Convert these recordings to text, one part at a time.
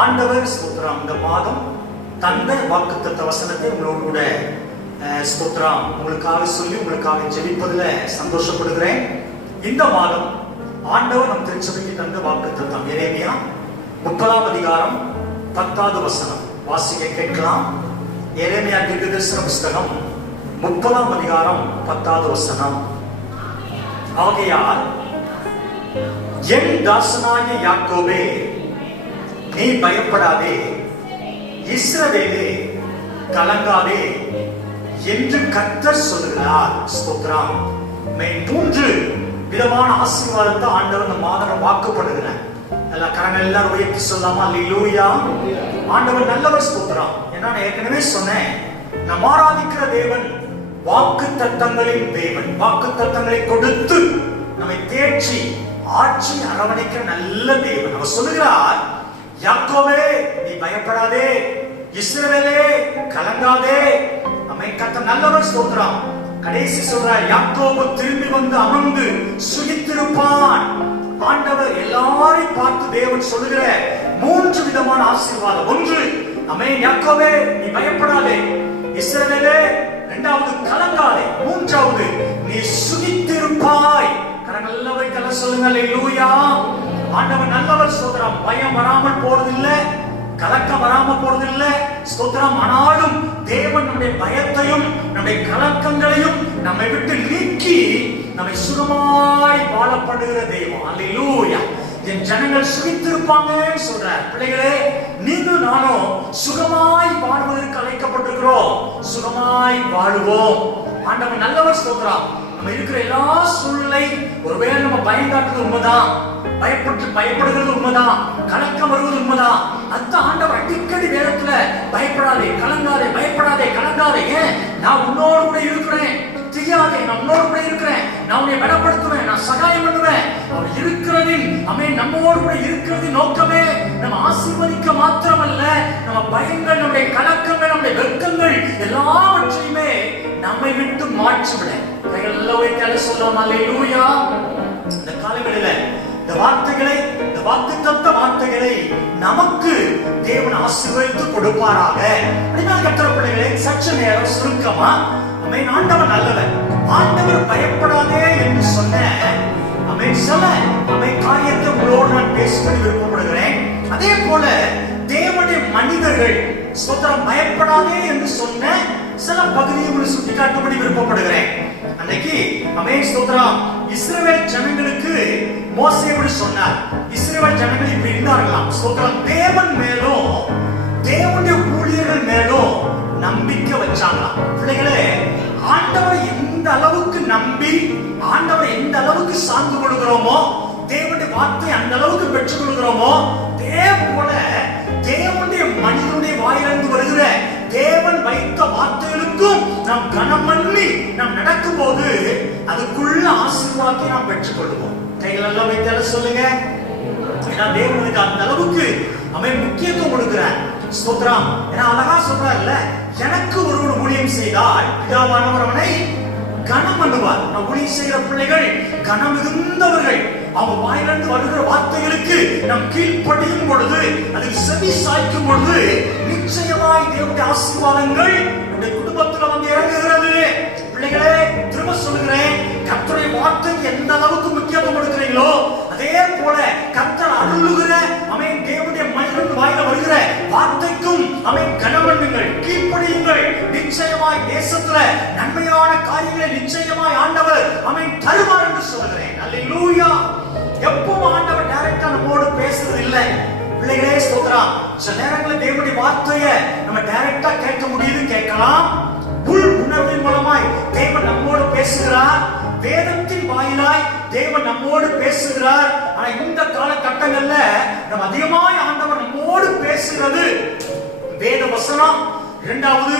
ஆண்டவர் ஸ்தோத்திரம் இந்த மாதம் தந்த வாக்குத்தத்த வசனத்தை உங்களோடு கூட ஸ்தோத்திரம் உங்களுக்காக சொல்லி உங்களுக்காக ஜெபிப்பதில் சந்தோஷப்படுகிறேன். இந்த மாதம் ஆண்டவர் நம் திருச்சபைக்கு தந்த வாக்குத்தத்தம் எரேமியா 30ஆம் அதிகாரம் 10வது வசனம் வாசிக்க கேட்கலாம். எரேமியா தீர்க்கதரிசன புஸ்தகம் 30ஆம் அதிகாரம் 10வது வசனம். ஆகையால் என் தாசனாகிய யாக்கோபே நீ பயப்படாதே, இஸ்ரவேலே கலங்காதே என்று கர்த்தர் சொல்லுகிறார். ஸ்தோத்திரம். 3 விதமான ஆசீர்வாதத்தை ஆண்டவர் இந்த மாதம் வாக்குப்படுகிறார். எல்லா கரங்கள் எல்லாரும் உயர்த்தி சொல்லாமா? அல்லேலூயா. ஆண்டவர் நல்லவர். ஸ்தோத்திரம். நான் ஏற்கனவே சொன்னேன், நம் ஆராதிக்கிற தேவன் வாக்கு தத்தங்களின் தேவன். வாக்கு தத்தங்களை கொடுத்து நம்மை தேற்றி ஆட்சி அரவணைக்கிற நல்ல தேவன். அவர் சொல்லுகிறார், யாக்கோபே நீ பயப்படாதே, இஸ்ரவேலே கலங்காதே. நம்மை கர்த்தர் நல்லவர். ஸ்தோத்திரம். கடைசி சொல்றார், யாக்கோபு திரும்பி வந்து அமர்ந்து சுகித்திருப்பான். ஆண்டவர் எல்லாரையும் பார்த்து தேவன் சொல்லுகிற 3 விதமான ஆசீர்வாதம். 1, ஆமென், யாக்கோபே நீ பயப்படாதே, இஸ்ரவேலே 2வது கலங்காதே, 3வது நீ சுகித்திருப்பாய். கரங்கள் வைத்தல சொல்லுங்க அல்லேலூயா. ஆண்டவர் நல்லவர். ஸ்தோத்திரம். பயம் வராமல் போறதில்லை, கலக்கம் வராமல் போறதில்லை. ஸ்தோத்திரம். ஆனாலும் தேவன் நம்முடைய பயத்தையும் நம்முடைய கலக்கங்களையும் நம்மை விட்டு நீக்கி நம்மை சுகமாய் வாழப்படுகிற தெய்வம். அல்லேலூயா. என் ஜனங்கள் சுகித்திருப்பாங்க சொல்றார். பிள்ளைகளே, நீங்களும் நானும் சுகமாய் வாழ்வதற்கு அழைக்கப்பட்டிருக்கிறோம். சுகமாய் வாழுவோம். ஆண்டவர் நல்லவர். ஸ்தோத்திரம். நம்ம இருக்கிற எல்லா சூழ்நிலை, ஒருவேளை நம்ம பயங்காட்டுறது உண்மைதான், பயப்படுகிறது உண்மைதான், கலக்கம் வருவது உண்மைதான். அந்த ஆண்டவர் அடிக்கடி வேதத்துல பயப்படாதே, கலங்காதே, பயப்படாதே, கலங்காதே, ஏன் நான் உன்னோடு கூட இருக்கிறேன், தெரியாதே, நான் உன்னோடு கூட இருக்கிறேன், நான் உன்னை பலப்படுத்துவேன், நான் சகாயம் பண்ணுவேன். அவர் இருக்கிறதின் நம்மோடு கூட இருக்கிறது நோக்கமே நம்ம ஆசீர்வதிக்க மாத்திரமல்ல, நம்ம பயங்கள், நம்முடைய கலக்கங்கள், நம்முடைய வெட்கங்கள் எல்லாவற்றையுமே நம்மை விட்டு மாற்றிவிட. கைகள் எல்லாம் சொல்லலாம். அல்லேலூயா. இந்த காலங்களில் இந்த வார்த்தைகளை, இந்த வாக்குத்தத்த வார்த்தைகளை நமக்கு தேவன் ஆசீர்வதித்து கொடுப்பாராக. கர்த்தருடைய பிள்ளைகளே, சற்று நேரம் சுருக்கமா, ஆமென், ஆண்டவர் நல்லவர். ஆண்டவர் பயப்படாதே என்று சொன்ன சில காரியத்தை உங்களோடு நான் பேசுவது விருப்பப்படுகிறேன். அதே போல தேவனுடைய மனிதர்கள் ஸ்தோத்திரம் பயப்படாதே என்று சொன்ன சில பகுதியை சுட்டிக்காட்டும்படி விருப்பப்படுகிறேன். அன்னைக்கு ஆமென் ஸ்தோத்திரம், இஸ்ரவேல் ஜனங்களுக்கு மோசே இப்படி சொன்னார். இஸ்ரவேல் ஜனங்கள் இப்படி இருந்தார்களாம். ஸ்தோத்திரம். தேவன் மேலும் தேவனுடைய ஊழியர்கள் மேலும் நம்பிக்கை வச்சாங்களாம். பிள்ளைகளே, ஆண்டவரை எந்த அளவுக்கு நம்பி, ஆண்டவரை எந்த அளவுக்கு சார்ந்து கொள்கிறோமோ, தேவனுடைய வார்த்தை அந்த அளவுக்கு பெற்றுக் கொள்கிறோமோ, அதே போல தேவனுடைய மனிதனுடைய வாயிலிருந்து வருகிற தேவன் வைத்த வார்த்தைகளுக்கும் நாம் கனம் பண்ணி நாம் நடக்கும் போது அதுக்குள்ள ஆசீர்வாதத்தை நாம் பெற்றுக் கொள்வோம். கைகள் எல்லாம் வைத்தால சொல்லுங்க. ஏன்னா தேவனுக்கு அந்த அளவுக்கு அவன் முக்கியத்துவம் கொடுக்கிறார். ஸ்தோத்திரம். ஏன்னா அழகா சொல்றாருல்ல, எனக்கு ஒருவர் ஊழியம் செய்தால் பிதாவானவர் அவனை கனம் பண்ணுவார். நான் ஊழியம் செய்கிற பிள்ளைகள் கனம் மிகுந்தவர்கள். அவங்க வாயிலிருந்து வருகிற வார்த்தைகளுக்கு நாம் கீழ்ப்படியும் பொழுது, அதுக்கு செவி சாய்க்கும் பொழுது நிச்சயமாய் தேவனுடைய ஆசீர்வாதங்கள் நம்முடைய குடும்பத்தில் வந்து இறங்குகிறது. பிள்ளைகளே, திரும்ப சொல்லுகிறேன், கர்த்தருடைய வார்த்தைக்கு எந்த அளவுக்கு முக்கியத்துவம் கொடுக்கிறீங்களோ, அதே போல கர்த்தர் அருளுகிற ஆமென் தேவனுடைய மனிதன் வாயில வருகிற வார்த்தைக்கும் ஆமென் கனம் பண்ணுங்கள், கீழ்ப்படியுங்கள். நிச்சயமாய் தேசத்துல நன்மையான காரியங்களை நிச்சயமாய் ஆண்டவர் ஆமென் தருவார் என்று சொல்கிறேன். அல்லேலூயா. எப்பவும் ஆண்டவர் டைரக்டா நம்மோடு பேசுறது இல்லை. பிள்ளைகளே, ஸ்தோத்திரம். சில நேரங்களில் தேவனுடைய வார்த்தையை நம்ம டைரக்டா கேட்க முடியுது, கேட்கலாம். உள் உணர்வின் மூலமாய் தேவன் நம்மோடு பேசுகிறார். வேதத்தின் வாயிலாய் தேவன் நம்மோடு பேசுகிறார். ஆனா இந்த காலகட்டங்கள்ல நம்ம அதிகமாய் ஆண்டவர் நம்மோடு பேசுகிறது வேத வசனம். 2வது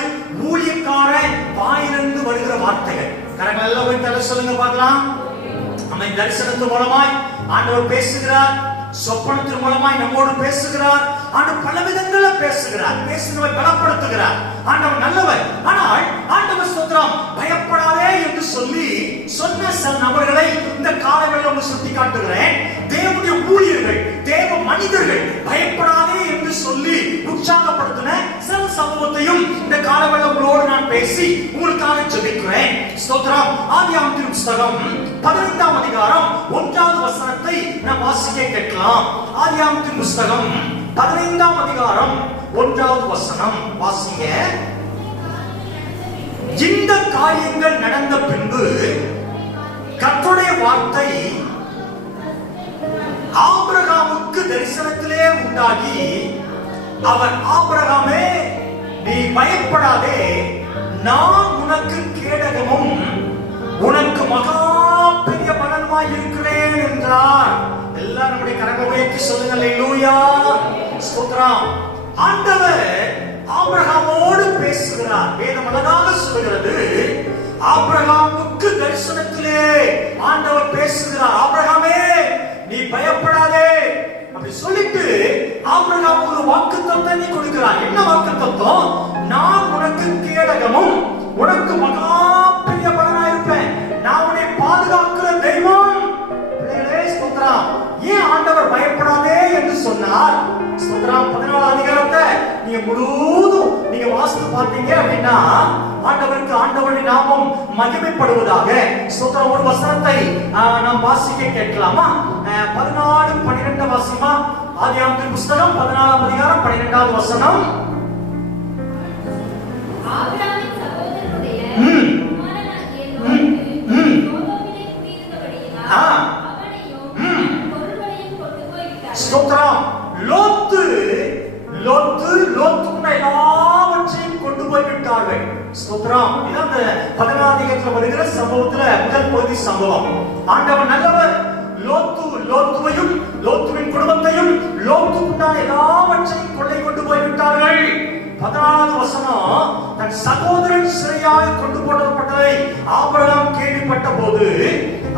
ஊழியக்காரன் வாயிலிருந்து வருகிற வார்த்தைகள். கரங்கள் எல்லாம் போய் தலை சொல்லுங்க பார்க்கலாம். நம்ம தரிசனத்தின் மூலமாய் ஆண்டவர் பேசுகிறார். சொப்பனத்தின் மூலமாய் நம்மோடு பேசுகிறார். ஆண்டவர் பல விதங்கள பேசுகிறார். பேசுகிறவரை பலப்படுத்துகிறார். ஆண்டவர் நல்லவர். ஆனால் ஆண்டவர் ஸ்தோத்திரம் பயப்படாதே என்று சொல்லி சொன்ன சில நபர்களை இந்த காலங்களில் சுட்டி காட்டுகிறேன். தேவனுடைய ஊழியர்கள், தேவ மனிதர்கள் பயப்படாதே என்று சம்பவத்தையும் இந்த காலவெளியில் உங்களோடு நான் பேசி உங்களுக்காக ஜெபிக்கிறேன். ஸ்தோத்திரம். ஆதியாகமத்தின் புத்தகம் 15ஆம் அதிகாரம் 1வது வசனத்தை நாம் வாசிக்க கேட்கலாம். ஆதியாகமத்தின் புத்தகம் 15ஆம் அதிகாரம் 1வது வசனம் வாசிங்க. இந்த காரியங்கள் நடந்த பின்பு கர்த்தருடைய வார்த்தை ஆபிரகாமுக்கு தரிசனத்திலே உண்டாகி, அவர், ஆபிரகாமே, நீ பயப்படாதே, நான் உனக்கு கேடகமும் உனக்கு மகா பெரிய பலனுமாய் இருக்கிறேன் என்றார். எல்லாரும் நம்முடைய கரங்களை உயர்த்தி சொல்லுங்கள் அல்லேலூயா. ஸ்தோத்திரம். ஆண்டவர் ஆபிரகாமோடு பேசுகிறார். வேதம் அழகாக சொல்கிறது, ஆபிரகாமுக்கு தரிசனத்திலே ஆண்டவர் பேசுகிறார். ஆபிரகாமே, நீ பயப்படாதே அப்படி சொல்லிட்டு ஆபிரகாம் ஒரு வாக்குத்தத்தத்தை கொடுக்கிறார். என்ன வாக்குத்தத்தம்? நான் உனக்கு கேடகமும் உனக்கு மகா பெரிய பலனாய் இருப்பேன், நான் உன்னை பாதுகாக்கிற தெய்வம். ஸ்தோத்திரம். ஏன் ஆண்டவர் பயப்படாதே என்று சொன்னார்? ஸ்தோத்திரம். 14ஆம் அதிகாரத்தை நீங்க முழுவதும் நீங்க வாசித்து பார்த்தீங்க அப்படின்னா ஆண்டவருக்கு ஆண்டவரின் நாமம் மகிமைப்படுவதாக. ஸ்தோத்திரம். ஒரு வசனத்தை நாம் வாசிக்க கேட்கலாமா? 14:12 வாசிமா. ஆதியாகமத்தின் புத்தகம் 14ஆம் அதிகாரம் 12வது வசனம். ஆபிரகாமின் சகோதரனுடைய குமாரனாகிய லோத்துவிலே குடியிருந்தபடியினால் அவனையும் பொருள்களையும் கொண்டு போய்விட்டார்கள். ஸ்தோத்திரம். லோத்துக்குள்ள எல்லாவற்றையும் கொண்டு போய்விட்டார்கள். ஸ்தோத்திரம். இது அந்த 14ஆம் அதிகாரத்தில் வருகிற சம்பவத்துல முதல் பகுதி சம்பவம். ஆண்டவர் நல்லவர். லோத்துவையும் லோத்துவின் குடும்பத்தையும் லோத்துக்குண்டான எல்லாவற்றையும் கொள்ளை கொண்டு போய்விட்டார்கள். 14வது வசனம், தன் சகோதரன் சிறையாக கொண்டு போடப்பட்டதை ஆபிரகாம் கேள்விப்பட்ட போது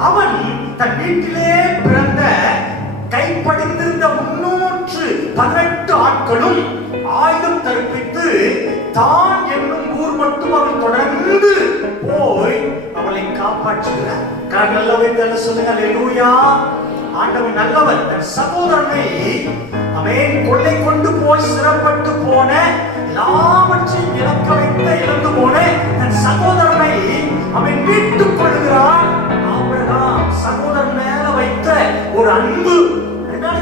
அவன் தன் வீட்டிலே பிறந்த கைப்படிந்திருந்த 318 ஆட்களும் ஆயுதம் தரிப்பித்து தான் என்னும் ஊர் மட்டும் அவன் தொடர்ந்து போய் அவளை காப்பாற்றுகிறார். நல்லவர் சொல்லுங்க அல்லேலூயா. ஆண்டவர் நல்லவர். தன் சகோதரனை அவன் கொள்ளை கொண்டு போய் சிறப்பட்டு போன எல்லாவற்றையும் இழக்க வைத்த இழந்து போன தன் சகோதரனை அவன் மீட்டுக் கொள்கிறான். ஆபிரகாம் சகோதரன் மேல வைத்த ஒரு அன்பு.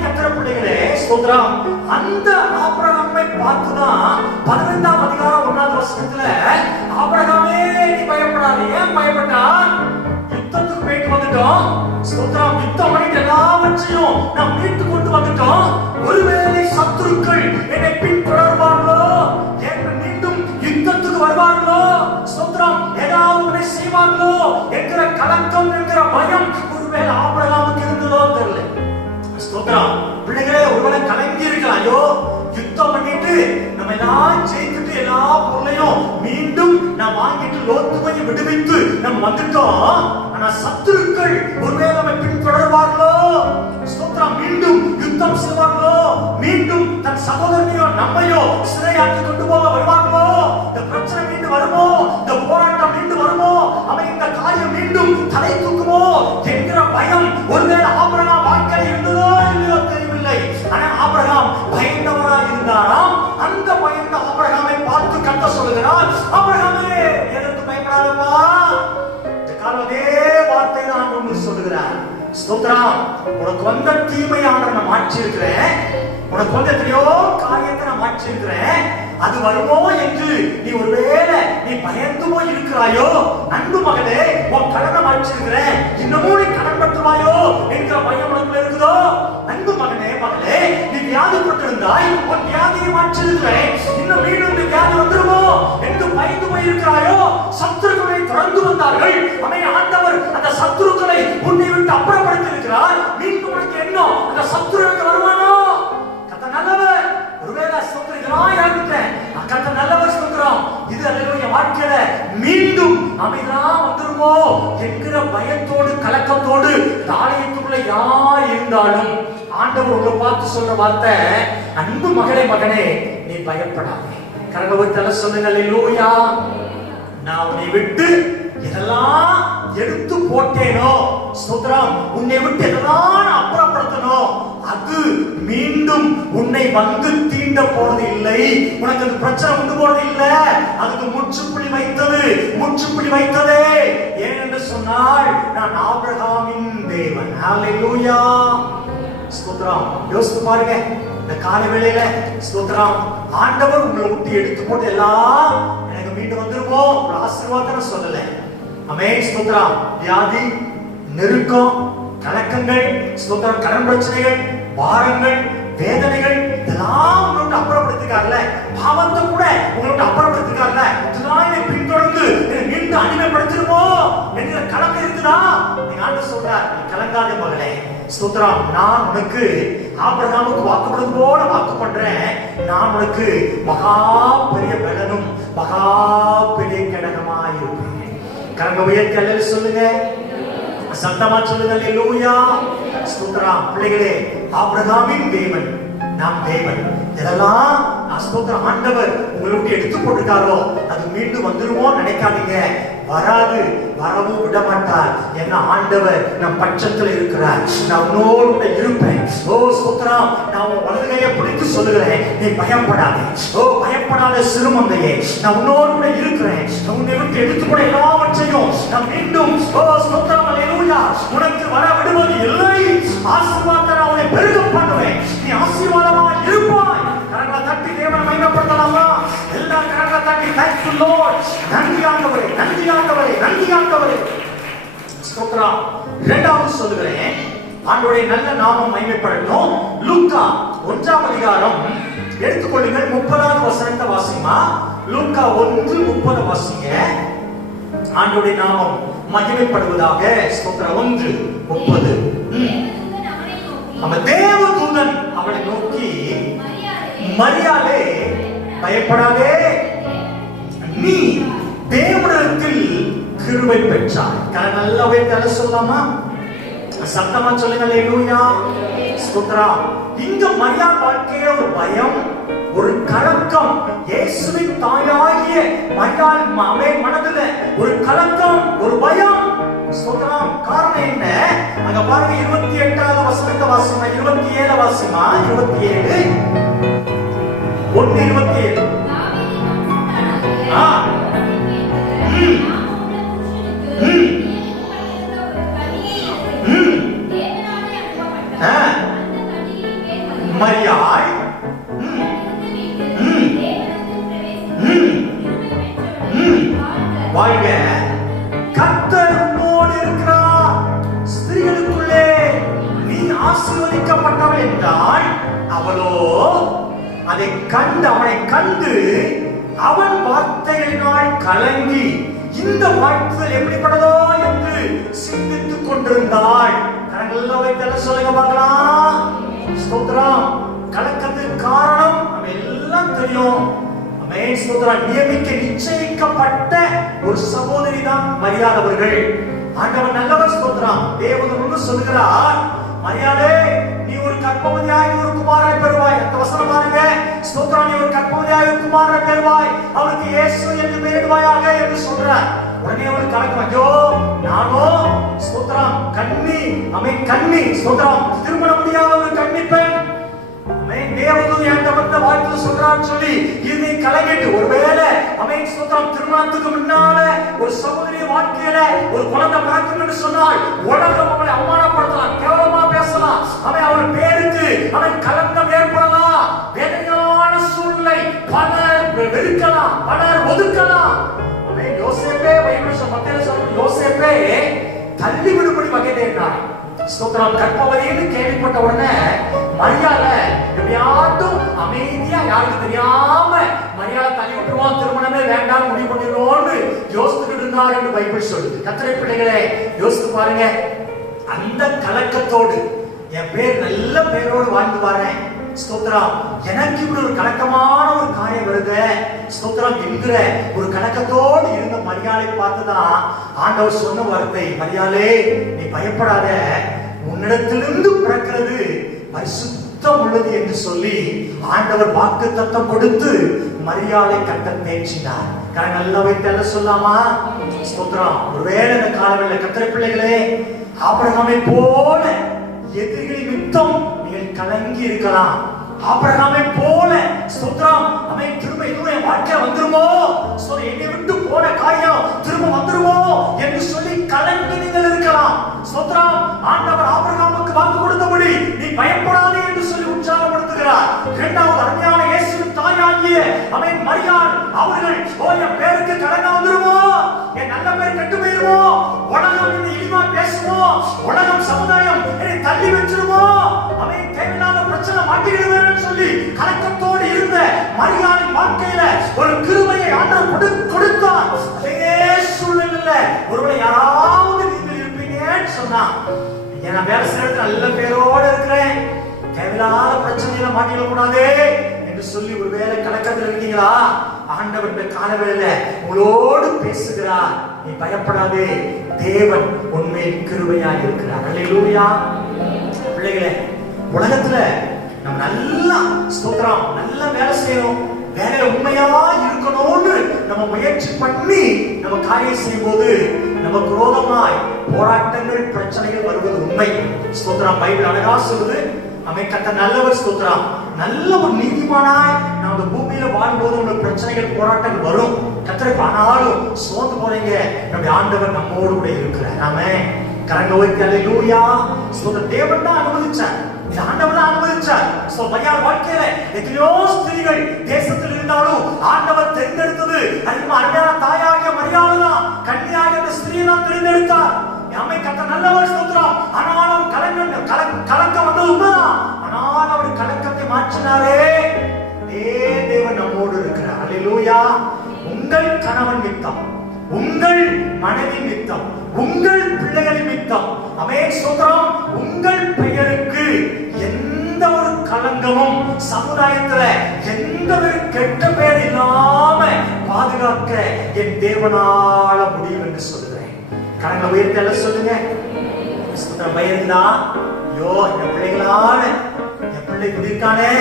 கர்த்தருடைய பிள்ளைகளே, ஸ்தோத்திரம். அந்த ஆபிரகாமை பார்த்துதான் 15ஆம் அதிகாரம் 1வது வசனத்துல ஆபிரகாமே நீ பயப்படாதே. ஏன் பயப்பட்டா? யுத்தத்துக்கு போயிட்டு வந்துட்டோம். ஸ்தோத்திரம். யுத்தம் பண்ணிட்டு எல்லாவற்றையும் நாம் மீட்டு கொண்டு வந்துட்டோம். ஒருவேளை சத்துருக்கள் என்னை பின்தொடர்வார்களோ, மீண்டும் யுத்தத்துக்கு வருவார்களோ, ஸ்தோத்திரம், ஏதாவது ஒன்றை செய்வார்களோ என்கிற கலக்கம், என்கிற பயம் ஒருவேளை ஆபிரகாமுக்கு இருந்ததோ தெரியல. ஸ்தோத்திரம். பிள்ளைகளே, ஒருவேளை கலங்கி இருக்கலாம். ஐயோ, யுத்தம் பண்ணிட்டு நம்ம எல்லாம் ஜெயித்துட்டு எல்லா பொருளையும் மீண்டும் நாம் வாங்கிட்டு லோத்துவையும் விடுவித்து நம்ம வந்துட்டோம். ஆனா சத்துருக்கள் ஒருவேளை நம்ம பின்தொடர்வார்களோ, ஸ்தோத்திரம், மீண்டும் யுத்தம் செய்வார்களோ, மீண்டும் தன் சகோதரனையோ நம்மையோ சிறையாக்கி கொண்டு போக வருவார்களோ, இந்த பிரச்சனை மீண்டும் வருமோ, இந்த போராட்டம் மீண்டும் வருமோ, அவன் இந்த காரியம் மீண்டும் தலை தூக்குமோ என்கிற பயம் ஒருவேளை ஆபிரகாம் வாழ்க்கையில் இருந்ததோ இல்லையோ தெரியவில்லை. ஆனா ஆபிரகாம் பயந்தவராக இருந்தாராம். அந்த பயந்த ஆபிரகாமை பார்த்து கர்த்தர் சொல்கிறார், ஆபிரகாமே எதற்கு பயப்படாதப்பா. அதே வார்த்தை தான் ஆண்டவர் சொல்லுகிறார். ஸ்தோத்திரம். உனக்கு வந்த தீமையான நான் மாற்றி இருக்கிறேன், உனக்கு வந்த எத்தனையோ காரியத்தை நான் மாற்றி இருக்கிறேன். அது வருமோ என்று நீ ஒருவேளை நீ பயந்து போய் இருக்கிறாயோ, அன்பு மகளே, உன் கடனை மாற்றி இருக்கிறேன், இன்னமும் நீ கடன் பற்றுவாயோ என்கிற பயம் உனக்குள்ள இருக்குதோ? அன்பு மகனே, மகளே, நீ வியாதிப்பட்டிருந்தாய், உன் வியாதியை மாற்றி இருக்கிறேன், இன்னும் மீண்டும் நீ வியாதி வந்துருமோ என்று பயந்து போய் இருக்கிறாயோ? சத்துருக்களை தொடர்ந்து வந்தார்கள். அவன் ஆண்டவர் அந்த சத்துருக்களை உன்னை விட்டு அப்புறப்படுத்தி இருக்கிறார். மீண்டும் உனக்கு என்ன அந்த சத்துருவுக்கு வருவானோ? கர்த்தர் நல்லவர். ஒருவேளை ஸ்தோத்திரம், இதெல்லாம் இறந்துட்டேன், கர்த்தர் நல்லவர், ஸ்தோத்திரம், இது அல்லேலூயா வாழ்க்கையில மீண்டும் அமைதிதான் வந்துருமோ என்கிற பயத்தோடு கலக்கத்தோடு ஆலயத்துக்குள்ள யார் இருந்தாலும் ஆண்டவர் உங்களை பார்த்து சொல்ற வார்த்தை, அன்பு மகளே, மகனே, நீ பயப்படாதே. கரகவத்தல சொல்லுங்க அல்லேலூயா. நான் உன்னை விட்டு இதெல்லாம் எடுத்து போட்டேனோ, ஸ்தோத்திரம், உன்னை விட்டு எதெல்லாம் அப்புறப்படுத்தனோ அது மீண்டும் உன்னை வந்து தீண்ட போறது இல்லை, உனக்கு அந்த பிரச்சனை உண்டு போறது இல்லை. அதுக்கு முற்றுப்புள்ளி வைத்ததே ஏனென்று சொன்னால் நான் ஆபிரகாமின் தேவன். ஹல்லேலூயா, ஸ்தோத்திரம். யோசித்து பாருங்க, இந்த கால வேளையில ஸ்தோத்திரம், ஆண்டவர் உங்களை விட்டு எடுத்து போட்டு எல்லாம் எனக்கு மீண்டும் வந்துருமோ ஒரு ஆசீர்வாதம் சொல்லல. ஆமென், ஸ்தோத்திரம். வியாதி, நெருக்கம், கலக்கங்கள், ஸ்தோத்திரம், கடன் பிரச்சனைகள், பாரங்கள், வேதனைகள் இதெல்லாம் உங்களோட அப்புறப்படுத்திக்காரல, பாவத்தை கூட உங்களோட அப்புறப்படுத்திக்காரல, இதெல்லாம் என்னை பின்தொடர்ந்து என்னை மீண்டும் அடிமைப்படுத்திருமோ என்கிற கலக்கம் இருக்குதா? நீங்க ஆண்டவர் சொல்றார், நீ கலங்காத மகளே, ஸ்தோத்திரம், நான் உனக்கு ஆபிரகாமுக்கு வாக்குப்படும் போல வாக்கு பண்றேன். நான் உனக்கு மகா பெரிய பலனும் மகா பெரிய கடகமாய் இருப்பேன். கரங்க உயர்த்தி அல்லேலூயா சொல்லுங்க, சத்தமா சொல்லுங்க அல்லேலூயா, ஸ்தோத்திரம். பிள்ளைகளே, ஆபிரகாமின் தேவன் நாம் தேவன். இதெல்லாம் ஸ்தோத்திரம், ஆண்டவர் உங்களுக்கு எடுத்து போட்டுட்டாரோ அது மீண்டும் வந்துருமோ நினைக்காதீங்க. வராது, வரவும் விட மாட்டார். என்ன ஆண்டவர் நம் பட்சத்துல இருக்கிறார். நான் உன்னோடு இருப்பேன். ஓ ஸ்தோத்திரம், நான் உன் வலதுகையை பிடித்து சொல்லுகிறேன், நீ பயப்படாதே. ஓ பயப்படாத சிறுமந்தையே, நான் உன்னோடு இருக்கிறேன். உன்னை விட்டு எடுத்து போட எல்லாவற்றையும் நான் மீண்டும் ஓ ஸ்தோத்திரம் அல்லேலூயா உனக்கு வர விடுவது இல்லை. ஆசீர்வாதத்தை நான் உன்னை பெருக பண்ணுவேன். நீ ஆசீர்வாதமா இருப்பாய். கரங்களை தட்டி தேவனை மகிமைப்படுத்தலாமா? எல்லா கரங்களை தட்டி thank you Lord, நன்றி ஆண்டவரே, நன்றி ஆண்டவரே, நன்றி ஆண்டவரே, ஸ்தோத்திரம். இரண்டாவது சொல்லுகிறேன், ஆண்டவருடைய நல்ல நாமம் மகிமைப்படட்டும். லூக்கா 1ஆம் அதிகாரம் எடுத்துக்கொள்ளுங்கள், 30வது வசனத்தை வாசிமா. லூக்கா 1:30 வாசிங்க. ஆண்டவருடைய நாமம் மகிமைப்படுவதாக. ஸ்தோத்திரம். 1:30. அந்த தேவதூதன் அவளை நோக்கி, மரியாளே பயப்படாதே, நீ தேவனிடத்தில் கிருபை பெற்றாய். நல்லவே தலை சொல்லாமா? சத்தமா சொல்லுங்க அல்லேலூயா, ஸ்தோத்திரம். இங்க மரியாள் வாழ்க்கையில ஒரு பயம், ஒரு கலக்கம், இயேசுவின் தாயாகிய மரியாள் மனதில ஒரு கலக்கம், ஒரு பயம், ஸ்தோத்திரம். காரணம் என்ன? அங்க பாருங்க, 28வது வசனத்தை வாசிமா, 27 வாசிமா, 27 1:27. மரியாள் வாழ்க, கர்த்தர் உன்னோடு இருக்கிறார். ஸ்திரீகளுக்குள்ளே நீ ஆசீர்வதிக்கப்பட்டவள் என்றால், அவளோ அதை கண்டு, அவனை கண்டு அவன் வார்த்தைகளினால் கலங்கி இந்த வாழ்த்துதல் எப்படிப்பட்டதோ என்று சிந்தித்துக் கொண்டிருந்தாள். கரங்களை வைத்து சொல்லுங்க பார்க்கலாம். ஸ்தோத்திரம். கலக்கத்துக்கு காரணம் நம்ம எல்லாம் தெரியும். ஆமென், ஸ்தோத்திரம். நிச்சயிக்கப்பட்ட ஒரு சகோதரி தான் மரியாள் அவர்கள். ஆண்டவர் நல்லவர். ஸ்தோத்திரம். தேவதூதன் சொல்கிறார், மரியாளே நீ ஒரு கர்ப்பவதியாய் ஒரு குமாரனை பெறுவாய். அந்த வசனம் பாருங்க, ஸ்தோத்திரம். நீ ஒரு கர்ப்பவதியாய் ஒரு குமாரனை பெறுவாய், அவருக்கு இயேசு என்று பெயரிடுவாயாக என்று சொல்றார். உடனே ஒரு கலக்கம், ஐயோ நானோ ஸ்தோத்திரம் கன்னி, கன்னி, ஸ்தோத்திரம், திருமண முடியாத ஒரு கன்னி பெண், தேவதூதன் என்கிட்ட வந்த வார்த்தை சொல்றான்னு சொல்லி இதை கலங்கிட்டு, ஒருவேளை ஸ்தோத்திரம் திருமணத்துக்கு முன்னால ஒரு சகோதரி வாழ்க்கையில ஒரு குழந்தை பிறக்கும் என்று சொன்னால் உலகம் அவளை அவமானப்படுத்தலாம், கேவலமா பேசலாம், அவன் பேருக்கு கலங்கம் ஏற்படலாம், வேதனையான சூழ்நிலை, பலர் வெறுக்கலாம், பலர் ஒதுக்கலாம். யோசேப்பே யோசேப்பே தள்ளி விடுபடி வகை தேடினார். ஸ்தோத்திரம். கர்ப்பவதின்னு கேள்விப்பட்ட உடனே மரியாள எப்படியாட்டும் அமைதியா, யாருக்கு தெரியாம மரியாதை தள்ளி விட்டுருவோம், திருமணமே வேண்டாம் முடிவு பண்ணிடுவோம்னு யோசித்துட்டு இருந்தார் என்று பைபிள் சொல்லுது. கர்த்தருடைய பிள்ளைகளே, யோசித்து பாருங்க. அந்த கலக்கத்தோடு என் பேர் நல்ல பேரோடு வாழ்ந்து வரேன், ஸ்தோத்திரம், எனக்கு இப்படி ஒரு கலக்கமான ஒரு காரியம் வருது, ஸ்தோத்திரம் என்கிற ஒரு கலக்கத்தோடு இருந்த மரியாளை பார்த்துதான் ஆண்டவர் சொன்ன வார்த்தை, மரியாளே நீ பயப்படாத, உன்னிடத்திலிருந்து பிறக்கிறது பரிசுத்தம் உள்ளது என்று சொல்லி ஆண்டவர் வாக்குத்தத்தம் கொடுத்து மரியாளை கட்ட தேற்றினார். நல்லா வைத்து சொல்லாமா? ஸ்தோத்திரம். ஒருவேளை இந்த காலவெளியில கர்த்தருடைய பிள்ளைகளே, ஆபிரகாமை போல எதிரிகளின் யுத்தம் நீங்கள் கலங்கி இருக்கலாம். ஆபிரகாமை போல ஸ்தோத்திரம், அவன் திரும்ப இன்னும் என் வாழ்க்கை வந்துருமோ, என்னை விட்டு போன காரியம் திரும்ப வந்துருமோ என்று சொல்லி கலங்கி நீங்கள் இருக்கலாம். ஸ்தோத்திரம், ஆண்டவர் ஆபிரகாமுக்கு வாக்கு கொடுத்தபடி நீ பயப்படாதே என்று சொல்லி உற்சாகப்படுத்துகிறார். இரண்டாவது அருமையான இயேசுவின் தாயாகிய அவன் மரியாள் அவர்கள் என் பேருக்கு கலங்க வந்துருமோ, என் நல்ல பேர் கெட்டு போயிருமோ, உலகம் என்னை இழிவா பேசுமோ, உலகம் சமுதாயம் என்னை தள்ளி வச்சிருமோ, அவன் தேவையில்லாத பிரச்சனை மாட்டிடுவேன் சொல்லி கலக்கத்தோடு இருந்த மரியாளின் வாழ்க்கையில ஒரு கிருபையை ஆண்டவர் கொடுத்தார். அதே சூழ்நிலையில ஒருவேளை யாராவது நீங்கள் இருப்பீங்கன்னு சொன்னா, நான் வேலை செய்யறது நல்ல பேரோடு இருக்கிறேன், தேவையில்லாத பிரச்சனையில மாட்டிட கூடாதே என்று சொல்லி ஒரு வேலை கலக்கத்தில் இருக்கீங்களா, ஆண்டவர் இந்த காலவேளையில உங்களோடு பேசுகிறார். நீ பயப்படாதே, தேவன் உண்மையில் கிருபையாக இருக்கிறார். அல்லேலூயா. பிள்ளைகளே, உலகத்துல நம்ம நல்லா ஸ்தோத்திரம் நல்லா வேலை செய்யணும், வேலையில உண்மையா இருக்கணும்னு நம்ம முயற்சி பண்ணி நம்ம காரியம் செய்யும் போது நம்ம குரோதமாய் போராட்டங்கள் பிரச்சனைகள் வருவது உண்மை. ஸ்தோத்திரம், பைபிள் அழகா சொல்லுது, அவன் கர்த்தர் நல்லவர். ஸ்தோத்திரம், நல்ல ஒரு நீதிமானாய் நாம் இந்த பூமியில வாழும்போது உங்களுக்கு பிரச்சனைகள் போராட்டங்கள் வரும். கர்த்தரை ஆனாலும் சோர்ந்து போறீங்க, நம்முடைய ஆண்டவர் நம்மோடு கூட இருக்கிறார். ஆமென். கரங்க வைத்து அல்லேலூயா. ஸ்தோத்திரம், தேவன் தான் அனுமதிச்சார், இந்த ஆண்டவர் தான் அனுமதிச்சார். சோ மரியாள் வாழ்க்கையில எத்தனையோ ஸ்திரீகள் தேசத்தில் இருந்தாலும் ஆண்டவர் தேர்ந்தெடுத்தது அதுக்கு அருமையான தாயாகிய மரியாள் தான், கன்னியாகிய அந்த ஸ்திரீயை தான் தேர்ந்தெடுத்தார். யாமே கர்த்தர் நல்லவர். ஸ்தோத்திரம், ஆனாலும் கலக்கம் வந்தது உண்மைதான், ஆனால் அவர் கலக்கத்தை மாற்றினாரே. தேவன் நம்மோடு இருக்கிறார். அல்லேலூயா. உங்கள் கணவன் நிமித்தம், உங்கள் மனைவி நிமித்தம், உங்கள் பிள்ளைகள் நிமித்தம், ஆமென் ஸ்தோத்திரம், உங்கள் பெயருக்கு எந்த ஒரு களங்கமும் சமுதாயத்துல எந்த ஒரு கெட்ட பெயர் இல்லாம பாதுகாக்க என் தேவனால முடியும் என்று சொல்லுகிறேன். கரங்களை உயர்த்தி எல்லாம் சொல்லுங்க. ஸ்தோத்திரம், பயந்தா ஐயோ என் பிள்ளைகளான என் பிள்ளை குடியிருக்கானே,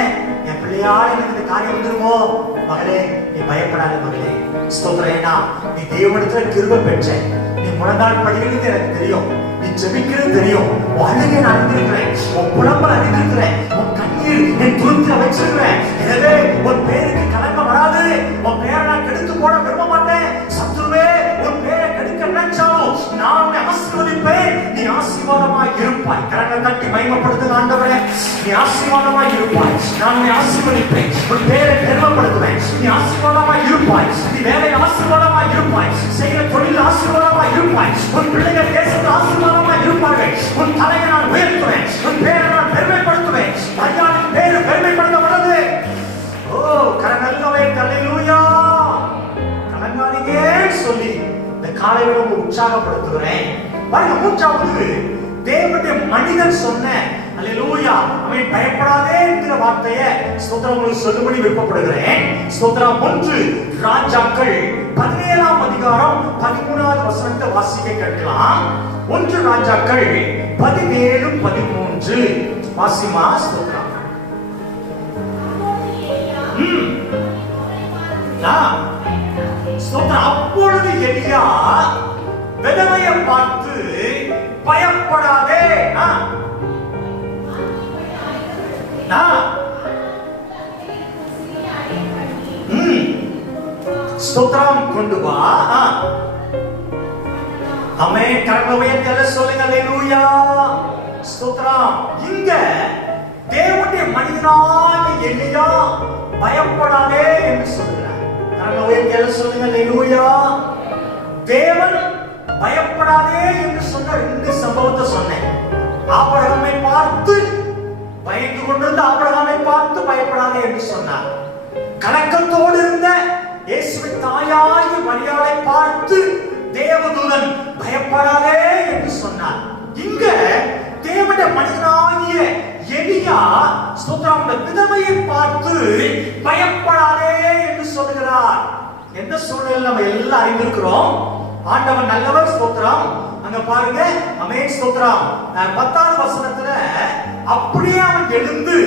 என் பிள்ளையால எனக்கு இந்த காரியம் வந்துருமோ, மகளே நீ பயப்படாத மகளே. ஸ்தோத்திரம், ஏன்னா நீ தேவனிடத்துல கிருபை பெற்ற, நீ முழங்கால் படிக்கிறது எனக்கு தெரியும், நீ ஜெபிக்கிறது தெரியும், வாழ்க்கை நான் அறிந்திருக்கிறேன், உன் புலம்பல் அறிந்திருக்கிறேன், உன் கண்ணீர் என் துருத்தில வச்சிருக்கிறேன். எனவே உன் பேருக்கு கலக்கம் வராது, உன் பேரை நான் கெடுத்து போட விரும்ப மாட்டேன். சத்துருவே உன் பேரை கெடுக்க நினைச்சாலும் நான் உன்னை ஆசீர்வதிப்பேன், நீ ஆசீர்வாதமாய் இருப்பாய். கரங்களை தட்டி மகிமைப்படுத்துங்க. ஆண்டவரே நீ ஆசீர்வாதமாய் இருப்பாய், நான் உன்னை ஆசீர்வதிப்பேன், உன் பேரை பெருமைப்படுத்துவேன், நீ ஆசீர்வாதமாய் இருப்பாய், நீ வேலையில் ஆசீர்வாதமாய் இருப்பாய், செய்கிற தொழில் ஆசீர்வாதமாய் இருப்பாய், உன் பிள்ளைகள் தேசத்தில் ஆசீர்வாதமாய் இருப்பார்கள், உன் தலையை நான் உயர்த்துவேன், உன் பேரை நான் பெருமைப்படுத்துவேன். மரியாளின் பேரு பெருமைப்படுத்தப்பட்டது. ஓ கரங்களை அல்லேலூயா. கலங்காதீங்க சொல்லி இந்த காலையில உற்சாகப்படுத்துகிறேன். பாருங்க, மூன்றாவது தேவனுடைய மனிதன் சொன்ன அல்லேலூயா, அவன் பயப்படாதே என்கிற வார்த்தையை ஸ்தோத்திரம் உங்களுக்கு சொல்லும்படி விருப்பப்படுகிறேன். ஸ்தோத்திரம், 1 ராஜாக்கள் 17ஆம் அதிகாரம் 13வது வசனத்தை வாசிக்க கேட்கலாம். 1 ராஜாக்கள் 17:13 வாசிமா. ஸ்தோத்திரம். ஸ்தோத்திரம், அப்பொழுது எலியா விதவையை பார்த்து பயப்படாதே, ஸ்தோத்திரம் கொண்டு வா. ஆமென். கரங்களை உயர்த்தி சொல்லுங்க அல்லேலூயா. ஸ்தோத்திரம், இங்க தேவனுடைய மனிதனாகிய எலியா பயப்படாதே என்று சொல்கிறார். கரங்களை உயர்த்தி சொல்லுங்க அல்லேலூயா. தேவன் பயப்படாதே என்று சொன்ன 2 சம்பவத்தை சொன்னேன். ஆபிரகாமை பார்த்து பயந்து கொண்டிருந்த ஆபிரகாமை பார்த்து பயப்படாதே என்று சொன்னார். கலக்கத்தோடு இருந்த இயேசுவின் தாயாகிய மரியாளை பார்த்து தேவதூதன் பயப்படாதே என்று சொன்னார். இங்க தேவனுடைய மனிதனாகிய எலியா ஸ்தோத்திரம் அந்த விதவையை பார்த்து பயப்படாதே என்று சொல்கிறார். எந்த சூழ்நிலையில் நம்ம எல்லாம் அறிந்திருக்கிறோம். ஆண்டவர் நல்லவர். ஸ்தோத்திரம். அங்க பாருங்க, ஆமென். ஸ்தோத்திரம். 10வது வசனத்துல அப்படியே அவன் எழுந்து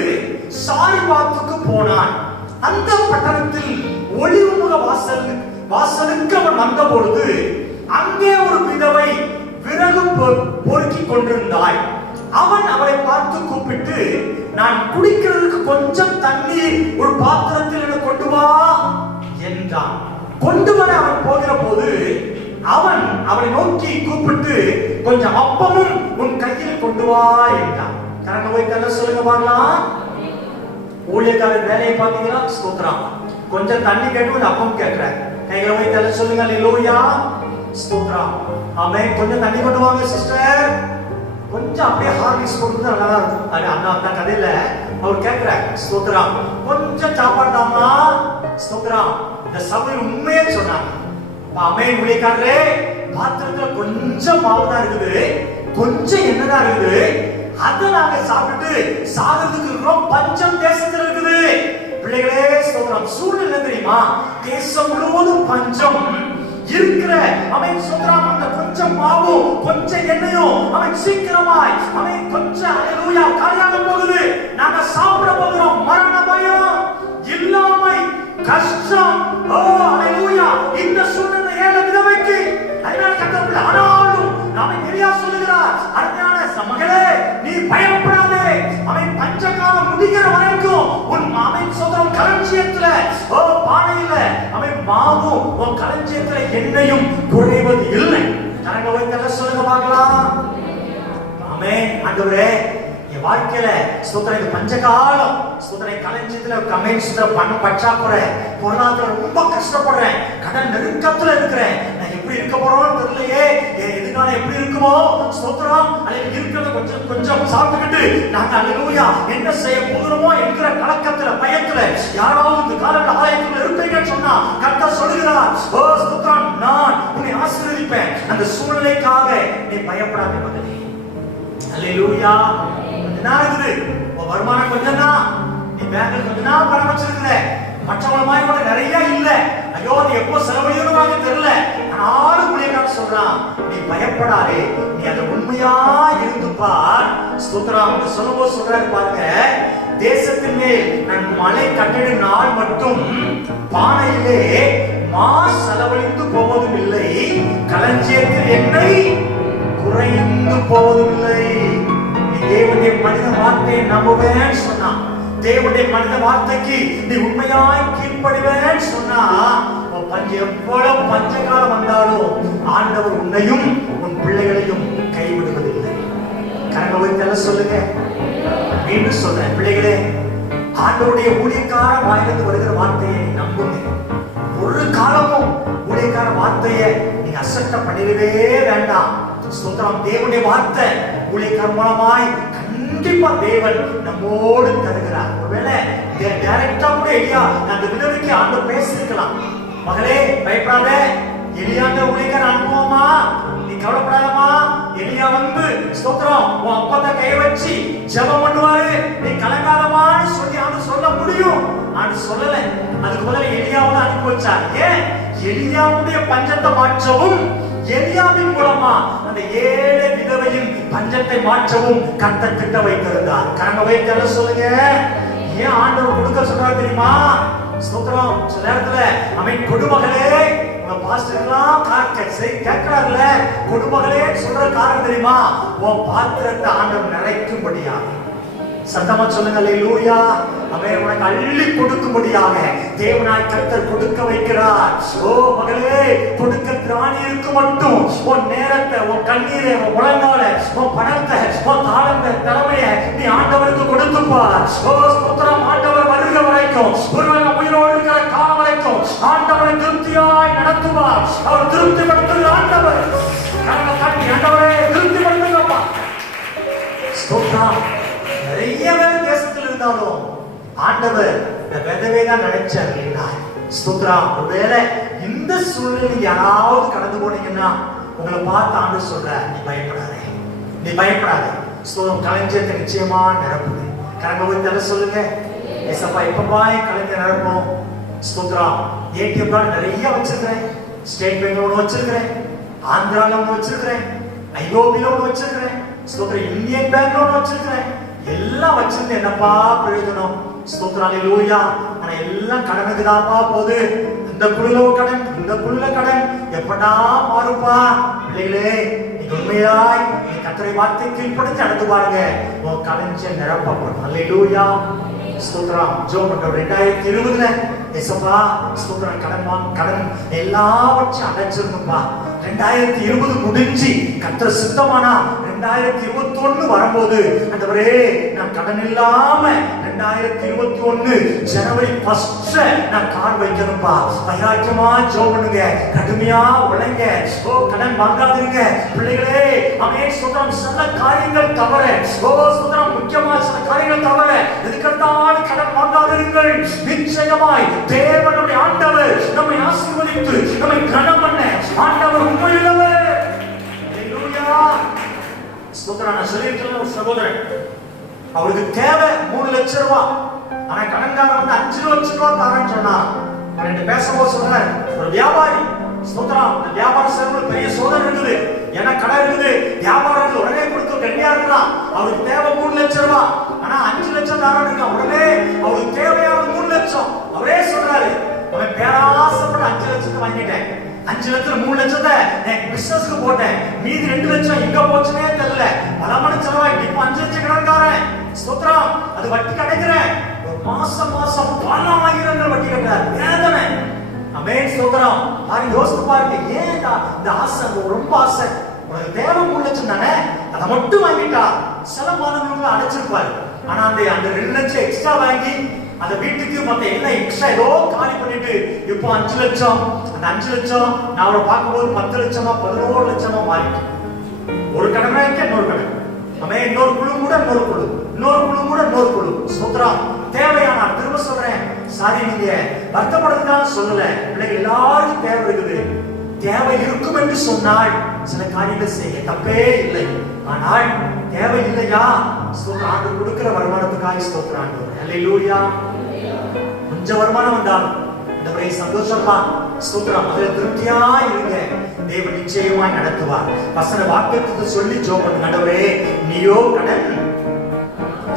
சாரிபாத்துக்கு போனான். அந்த பட்டணத்தில் ஒளிவுமுக வாசலுக்கு அவன் வந்த பொழுது அங்கே ஒரு விதவை விறகு பொறுக்கிக் கொண்டிருந்தாள். அவன் அவளை பார்த்து கூப்பிட்டு, நான் குடிக்கிறதுக்கு கொஞ்சம் தண்ணீர் ஒரு பாத்திரத்தில் எனக்கு கொண்டு வா என்றான். கொண்டு வர அவன் போகிற போது அவன் அவனை நோக்கி கூப்பிட்டு கொஞ்சம் அப்பமும் உன் கையில் கொண்டு வா என்றான். கரங்க போய் கல்ல சொல்லுங்க பார்க்கலாம். ஊழியக்காரர் வேலையை பார்த்தீங்களா? ஸ்தோத்திரம். கொஞ்சம் தண்ணி கேட்டு கொஞ்சம் அப்பம் கேட்கிறேன். கைகளை போய் கல்ல சொல்லுங்க. அல்லேலூயா, ஸ்தோத்திரம். ஆமென். கொஞ்சம் தண்ணி கொண்டு வாங்க சிஸ்டர். கொஞ்சம் அப்படியே ஹார்லிக்ஸ் கொடுத்து நல்லா இருக்கும். அண்ணா அந்த கதையில அவர் கேட்கிறார், ஸ்தோத்திரம், கொஞ்சம் சாப்பாடு தாமா. ஸ்தோத்திரம். இந்த சபை உண்மையே சொன்னாங்க. ஆமென். ஊழியக்காரரே, பாத்திரத்துல கொஞ்சம் மாவு தான் இருக்குது, கொஞ்சம் எண்ணெய் தான் இருக்குது, அதை நாங்க சாப்பிட்டு சாகிறதுக்கு ரொம்ப பஞ்சம் தேசத்துல இருக்குது. பிள்ளைகளே ஸ்தோத்திரம். சூழ்நிலை தெரியுமா? தேசம் முழுவதும் பஞ்சம் இருக்கிற அவன் சொல்றான். அந்த கொஞ்சம் மாவும் கொஞ்சம் எண்ணெயும் அவன் சீக்கிரமாய் அவன் கொஞ்சம் அல்லேலூயா காரியம் போகுது. நாங்க சாப்பிட போகிறோம். மரண பயம் இல்லாமை கஷ்டம். ஓ அல்லேலூயா. இந்த சூழ்நிலை ஏழு விதவைக்கு அதனால கத்தப்பிள்ளை. ஆனாலும் நாம எலியா சொல்லுகிறார், அருமையான மகளே நீ பயப்படாதே. அவன் பஞ்சகாலம் முடிகிற வரைக்கும் உன் அவன் சொல்ற களஞ்சியத்துல ஓ பானையில அவன் மாவும் உன் களஞ்சியத்துல எண்ணெயும் குறைவது இல்லை. கரங்க வைத்தல சொல்லுங்க பார்க்கலாம். ஆமென். ஆண்டவரே, என் வாழ்க்கையில ஸ்தோத்திரம் இந்த பஞ்சகாலம் ஸ்தோத்திரம் களஞ்சியத்துல கமெண்ட்ஸ்ல பணம் பற்றாக்குறை, பொருளாதாரம் ரொம்ப கஷ்டப்படுறேன், கடன் நெருக்கத்துல இருக்கிறேன், நான் எப்படி இருக்க போறோம்னு தெரியலையே, என் எதிர்காலம் எப்படி இருக்குமோ ஸ்தோத்திரம். அல்லது இருக்கிறத கொஞ்சம் கொஞ்சம் சாப்பிட்டுக்கிட்டு நாங்க அல்லேலூயா என்ன செய்ய போகிறோமோ என்கிற கலக்கத்துல பயத்துல யாராவது இந்த காலத்துல ஆலயத்துல இருப்பீங்கன்னு சொன்னா கர்த்தர் சொல்லுகிறார், ஓ ஸ்தோத்திரம், நான் உன்னை ஆசீர்வதிப்பேன். அந்த சூழ்நிலைக்காக நீ பயப்படாத மகனே. அல்லேலூயா. என்ன இருக்குது? உன் வருமானம் கொஞ்சம் தான், நீ பேங்க்ல கொஞ்சம் தான் பணம் வச்சிருக்கிற, மற்றவங்க மாதிரி கூட நிறைய இல்ல. ஐயோ நீ எப்போ செலவழியோன்னு தெரியல. ஆனாலும் ஊழியக்காரன் சொல்றான், நீ பயப்படாதே, நீ அதை உண்மையா இருந்து பார். ஸ்தோத்திரம். சொல்லும்போது சொல்றாரு பாருங்க, தேசத்தின் மேல் நான் மலை கட்டிடும் நாள் மட்டும் பானையிலே மா செலவழித்து போவதும் இல்லை, களஞ்சியத்தில் எண்ணெய் குறைந்து போவதும் இல்லை. நீ தேவனுடைய மனித வார்த்தையை நம்புவேன்னு சொன்னா, தேவனுடைய மனித வார்த்தைக்கு நீ உண்மையாய் கீழ்ப்படிவேன்னு சொன்னா, எவ்வளவு பஞ்சகாலம் வந்தாலும் ஆண்டவர் உன்னையும் உன் பிள்ளைகளையும் கைவிடுவதில்லை. கரங்க வைத்தல சொல்லுங்க. மீண்டும் சொல்றேன், பிள்ளைகளே, ஆண்டவருடைய ஊழியக்கார வாயிலிருந்து வருகிற வார்த்தையை நீ நம்புங்க. ஒரு காலமும் ஊழியக்கார வார்த்தையை நீங்க அசட்டை பண்ணிடவே வேண்டாம். ஸ்தோத்திரம். தேவனுடைய வார்த்தை ஊழியக்கார மூலமாய் கண்டிப்பா தேவன் நம்மோடு தருகிறார். ஒருவேளை டைரக்டா கூட எலியா அந்த விதவைக்கு ஆண்டவர் பேசியிருக்கலாம், மகளே பயப்படாத, எலியாங்க ஊழியக்கார அனுப்புவோமா, நீ கவலைப்படாதமா, எலியா வந்து ஸ்தோத்திரம் உன் அப்பத்தை கை வச்சு ஜெபம் பண்ணுவாரு, நீ கலங்காதமான்னு சொல்லி ஆண்டு சொல்ல முடியும். ஆண்டு சொல்லல. அதுக்கு பதிலா எலியாவை அனுப்பி வச்சார். ஏன்? எலியாவுடைய பஞ்சத்தை மாற்றவும், எலியாவின் மூலமா அந்த ஏழை விதவையின் பஞ்சத்தை மாற்றவும் கர்த்தர் திட்ட வைத்திருந்தார். கரங்க வைத்தல சொல்லுங்க. ஏன் ஆண்டவர் கொடுக்க சொல்றாரு தெரியுமா? ஸ்தோத்திரம். சில நேரத்துல அவன் கொடுமகளே, உங்க பாஸ்டர்லாம் கேட்கிறாருல, கொடுமகளே சொல்ற காரணம் தெரியுமா? உன் பாத்திரத்தை ஆண்டவர் நிறைக்கும்படியா. சத்தமா சொல்லுங்க. அல்லேலூயா. அவன் உனக்கு அள்ளி கொடுக்கும்படியாக தேவனாய் கர்த்தர் கொடுக்க வைக்கிறார். ஓ மகளே, கொடுக்க திராணி இருக்கு மட்டும் உன் நேரத்தை, உன் கண்ணீரை, உன் முழங்கால, உன் பணத்தை, உன் தாளத்தை, திறமையை நீ ஆண்டவருக்கு கொடுத்துப்பார். ஓ ஸ்தோத்திரம். ஆண்டவர் வருகிற வரைக்கும், ஒருவன் உயிரோடு இருக்கிற காலம் வரைக்கும் ஆண்டவரை திருப்தியாய் நடத்துவார். அவர் திருப்திப்படுத்துகிற ஆண்டவர். ஆண்டவரே திருப்திப்படுத்துங்கப்பா. ஸ்தோத்திரம். நிறைய பேர் தேசத்தில் இருந்தாலும் ஆண்டவர் இந்த விதவை தான் நினைச்சார் இல்லையா? ஸ்தோத்திரம். ஒருவேளை இந்த சூழ்நிலை யாராவது கடந்து போனீங்கன்னா உங்களை பார்த்து ஆண்டவர் சொல்ற, நீ பயப்படாதே, நீ பயப்படாதே. ஸ்தோத்திரம். களஞ்சியத்தை நிச்சயமா நிரப்புது. கரங்க வைத்தல சொல்லுங்க. ஏசப்பா எப்பப்பா களஞ்சியம் நிரப்பும்? ஸ்தோத்திரம். ஏடிஎம் கார்டு நிறைய வச்சிருக்கிறேன், ஸ்டேட் பேங்க்ல ஒன்று வச்சிருக்கிறேன், ஆந்திரால ஒன்று வச்சிருக்கிறேன், ஐஓபில ஒன்று வச்சிருக்கிறேன், ஸ்தோத்திரம் இந்தியன் பேங்க்ல ஒன்று வச்சிருக்கிறேன். எல்லாம் வச்சிருந்து என்னப்பா பிரயோஜனம்? ஸ்தோத்திரம். அல்லேலூயா. ஆனா எல்லாம் கடனுக்கு தான்ப்பா போகுது. இந்த குழுல கடன், இந்த குழுல கடன், எப்படா மாறுப்பா? பிள்ளைகளே, நீ உண்மையாய் நீ கர்த்தரை வார்த்தை கீழ்ப்படிஞ்சு நடந்து பாருங்க, உன் களஞ்சியம் நிரப்பப்படும். அல்லேலூயா, ஸ்தோத்திரம். ஜெபம் பண்றோம். 2020 ஏசப்பா ஸ்தோத்திரம், கடன் எல்லாவற்றையும் அடைச்சிருந்துப்பா. 2020 முடிஞ்சு கர்த்தர் சித்தமானா 2021 வரும்போது ஆண்டவரே நான் கடன் இல்லாம 2021 ஜனவரி 1 நான் கால் வைக்கணும்பா. வைராக்கியமா ஜெபம் பண்ணுங்க, கடுமையா உழைங்க. ஓ கடன் வாங்காதீங்க பிள்ளைகளே. ஆமென் ஸ்தோத்திரம். சில காரியங்கள் தவிர, ஓ ஸ்தோத்திரம், முக்கியமா சில காரியங்கள் தவிர எதுக்கெடுத்தாலும் கடன் வாங்காதீர்கள். நிச்சயமாய் தேவனுடைய ஆண்டவர் நம்மை ஆசீர்வதித்து நம்மை கனம் பண்ண ஆண்டவர் உண்மையுள்ளவர். அல்லேலூயா, ஸ்தோத்திரம். நான் சொல்லியிருக்கேன், ஒரு சகோதரன் அவருக்கு தேவை 3 லட்சம் ரூபாய், ஆனா கடன்காரன் வந்து 5 லட்சம் ரூபாய் தரேன்னு சொன்னா. ரெண்டு பேசும்போது சொல்றேன், ஒரு வியாபாரி ஸ்தோத்திரம், வியாபாரம் செய்யறது பெரிய சோதனை இருக்குது, ஏன்னா கடை இருக்குது, வியாபாரம் உடனே கொடுத்து கண்ணியா இருக்கலாம். அவருக்கு தேவை 3 லட்சம் ரூபாய், ஆனா 5 லட்சம் தரேன்னு இருக்கா. உடனே அவருக்கு தேவையான 3 லட்சம் அவரே சொல்றாரு, அவன் பேராசப்பட்டு 5 லட்சத்தை வாங்கிட்டேன், 5 லட்சத்துல 3 லட்சத்தை பிசினஸ்க்கு போட்டேன், மீதி 2 லட்சம் எங்க போச்சுனே தெரியல, பல மணி செலவாயிட்டு இப்ப 5 லட்சம் கடன்காரன் ஸ்தோத்திரம். அது வட்டி கிடைக்கிறேன், ஒரு மாசம் பல ஆயிரங்கள் வட்டி கட்டுறாரு, வேதனை. ஆமென் ஸ்தோத்திரம். பாருங்க, யோசித்து பாருங்க, ஏன் இந்த ஆசை, ரொம்ப ஆசை. உனக்கு தேவை 3 லட்சம் தானே, அதை மட்டும் வாங்கிட்டா சில மாதங்களுக்கு அடைச்சிருப்பாரு. ஆனா அந்த 2 லட்சம் எக்ஸ்ட்ரா வாங்கி அந்த வீட்டுக்கு மத்த எல்லாம் எக்ஸ்ட்ரா ஏதோ காலி பண்ணிட்டு இப்போ 5 லட்சம், அந்த 5 லட்சம் நான் அவரை பார்க்கும்போது 10 லட்சமா 11 லட்சமா மாறிட்டு, ஒரு கடன் வாங்கிக்க இன்னொரு கடன், ஆமே இன்னொரு குழு கூட இன்னொரு குழு, இன்னொரு குழு கூட இன்னொரு குழு. ஸ்தோத்திரம். தேவையான, திரும்ப சொல்றேன், சாரி நீங்க வருத்தப்படுறதுதான் சொல்லல, பிள்ளைங்க எல்லாருக்கும் தேவை இருக்குது. தேவை இருக்கும் என்று சொன்னால் சில காரியங்கள் செய்ய தப்பே இல்லை. ஆனால் தேவை இல்லையா, ஆண்டு கொடுக்கிற வருமானத்துக்காக ஸ்தோத்திரம் ஆண்டவரே. அல்லேலூயா. கொஞ்சம் வருமானம் வந்தாலும் ஆண்டவரே சந்தோஷமா ஸ்தோத்திரம், அதுல திருப்தியா இருங்க, தேவன் நிச்சயமாய் நடத்துவார். வசன வாக்குத்தத்தத்தை சொல்லி ஜெபம் பண்ணுங்க. ஆண்டவரே நீயோ கடன்,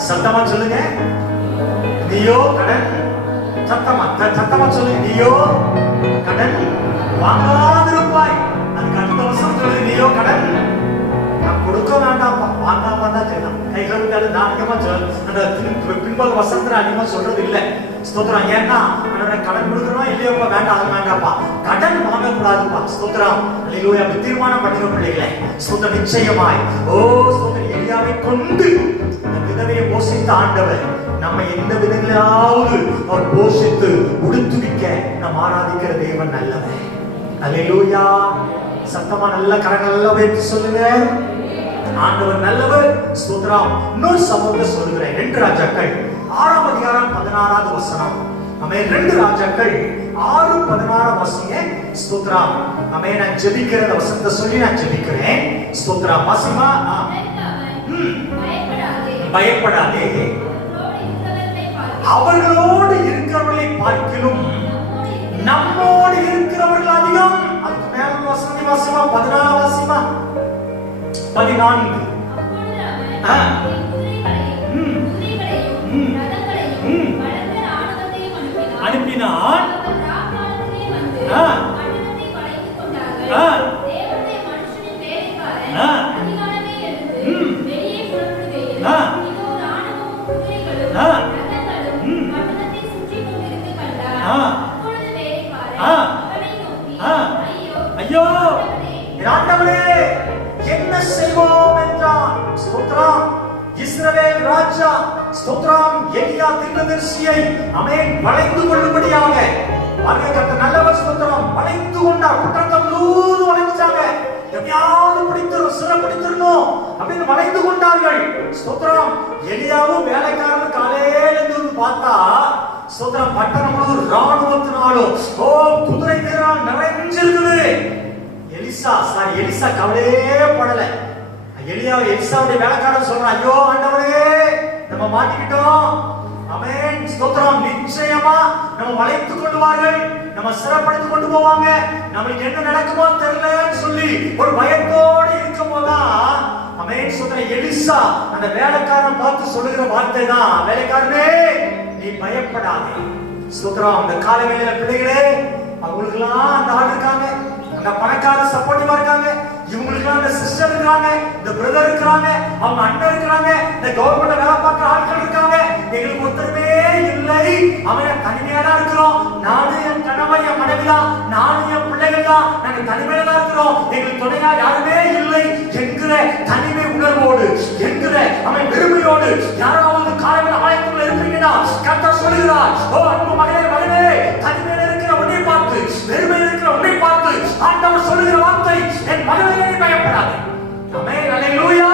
சத்தமா சொல்லுங்க, நீயோ கடன், சத்தமா சொல்லுங்க, நீயோ கடன் வாங்காதிருப்பாய். அதுக்கு அடுத்த வருஷம் சொல்லு, நீயோ கடன் நான் கொடுக்க வேண்டாம், வாங்காம தான் செய்யலாம். கைகளுக்கு நாடகமா அந்த பின்பது வசனத்துல அதிகமா சொல்றது இல்லை ஸ்தோத்திரம். ஏன்னா கடன் கொடுக்கணும் இல்லையோ வேண்டாம், அது வேண்டாம்ப்பா, கடன் வாங்கக்கூடாதுப்பா. ஸ்தோத்திரம். அல்லேலூயா. அப்படி தீர்மானம் பண்ணுங்க பிள்ளைகளே. ஸ்தோத்திரம். நிச்சயமாய் ஓ ஸ்தோத்திரம், எலியாவை கொண்டு அந்த விதவையை போஷித்த ஆண்டவர் நம்ம எந்த விதங்களாவது அவர் போஷித்து உடுத்துவிக்க நம் ஆராதிக்கிற தேவன் நல்லவர். அல்லேலூயா. சத்தமா நல்ல கரங்கள் எல்லாம் வைத்து சொல்லுங்க, ஆண்டவர் நல்லவர். ஸ்தோத்திரம். இன்னொரு சம்பவத்தை சொல்லுகிறேன். 2 ராஜாக்கள் 6ஆம் அதிகாரம் 16வது வசனம். ஆமென். 2 ராஜாக்கள் 6:16 வாசிங்க. ஸ்தோத்திரம். ஆமென். நான் ஜெபிக்கிற வசனத்தை சொல்லி நான் ஜெபிக்கிறேன். ஸ்தோத்திரம். வாசிமா. பயப்படாதே, அவர்களோடு இருக்கிறவர்களை பார்க்கிலும் நம்மோடு இருக்கிறவர்கள் அதிகம். அதுக்கு மேல வசனம் வாசிமா. 14 வாசிமா. 14. அனுப்பினான். ஐயோ ஆண்டவரே என்ன செய்வோம் என்றான். ஸ்தோத்திரம். இஸ்ரவேல் ராஜா ஸ்தோத்திரம் எலியா தீர்க்கதரிசியை ஆமென் வளைந்து கொள்ளும்படியாக வாழ்க்கை நல்லவர். ஸ்தோத்திரம். வளைந்து கொண்டார். குற்றத்தை முழுவதும் வளைச்சாங்க, எப்படியாவது பிடித்தரும் சிறப்பிடித்திரணும் அப்படின்னு வளைந்து கொண்டார்கள். ஸ்தோத்திரம். எலியாவும் வேலைக்காரனும் காலையில இருந்து பார்த்தா ஸ்தோத்திரம் பட்டணம் முழுவதும் ராணுவத்தினாலும் ஓ குதிரை வீரரால் நிறைஞ்சிருக்குது. எலிசா கவலையே படல. எலிசாவுடைய வேலைக்காரன் சொல்றான், ஐயோ ஆண்டவரே நம்ம மாட்டிக்கிட்டோம். ஆமென். ஸ்தோத்திரம். நிச்சயமா நம்ம வளைத்துக் கொள்வார்கள், நம்ம சிறப்படுத்திக் கொண்டு போவாங்க, நமக்கு என்ன நடக்குமோ தெரியலன்னு சொல்லி ஒரு பயத்தோடு இருக்கும் போதுதான் ஆமென் ஸ்தோத்திரம் எலிசா அந்த வேலைக்காரன் பார்த்து சொல்லுகிற வார்த்தை தான், வேலைக்காரனே நீ பயப்படாதே. ஸ்தோத்திரம். அந்த காலங்களில பிள்ளைகளே அவங்களுக்கெல்லாம் அந்த ஆள் இருக்காங்க, அந்த பணக்கார சப்போர்ட்டிவா இருக்காங்க, இவங்களுக்கெல்லாம் அந்த சிஸ்டர் இருக்காங்க, இந்த பிரதர் இருக்காங்க, அவங்க அண்ணன் இருக்காங்க, இந்த கவர்மெண்ட் வேலை பார்க்குற ஆட்கள் இருக்காங்க. எங்களுக்கு ஒருத்தருமே இல்லை. அவன் தனிமையா தான் இருக்கிறோம். நானும் என் கணவன் என் மனைவி தான், நானும் என் பிள்ளைகள் தான், நாங்க தனிமையில தான் இருக்கிறோம். எங்களுக்கு துணையா யாருமே இல்லை என்கிற தனிமை உணர்வோடு என்கிற அவன் பெருமையோடு யாராவது காலையில் ஆயத்துக்குள்ள இருப்பீங்கன்னா கர்த்தர் சொல்லுகிறார், ஓ அன்பு மகளே மகனே, தனிமையில இருக்கிற உன்னை பார்த்து, பெருமையில் இருக்கிற உன்னை பார்த்து ஆண்டவர் சொல்லுகிற வார்த்தை, என் மகளே பயப்படாதே. ஆமென், அல்லேலூயா.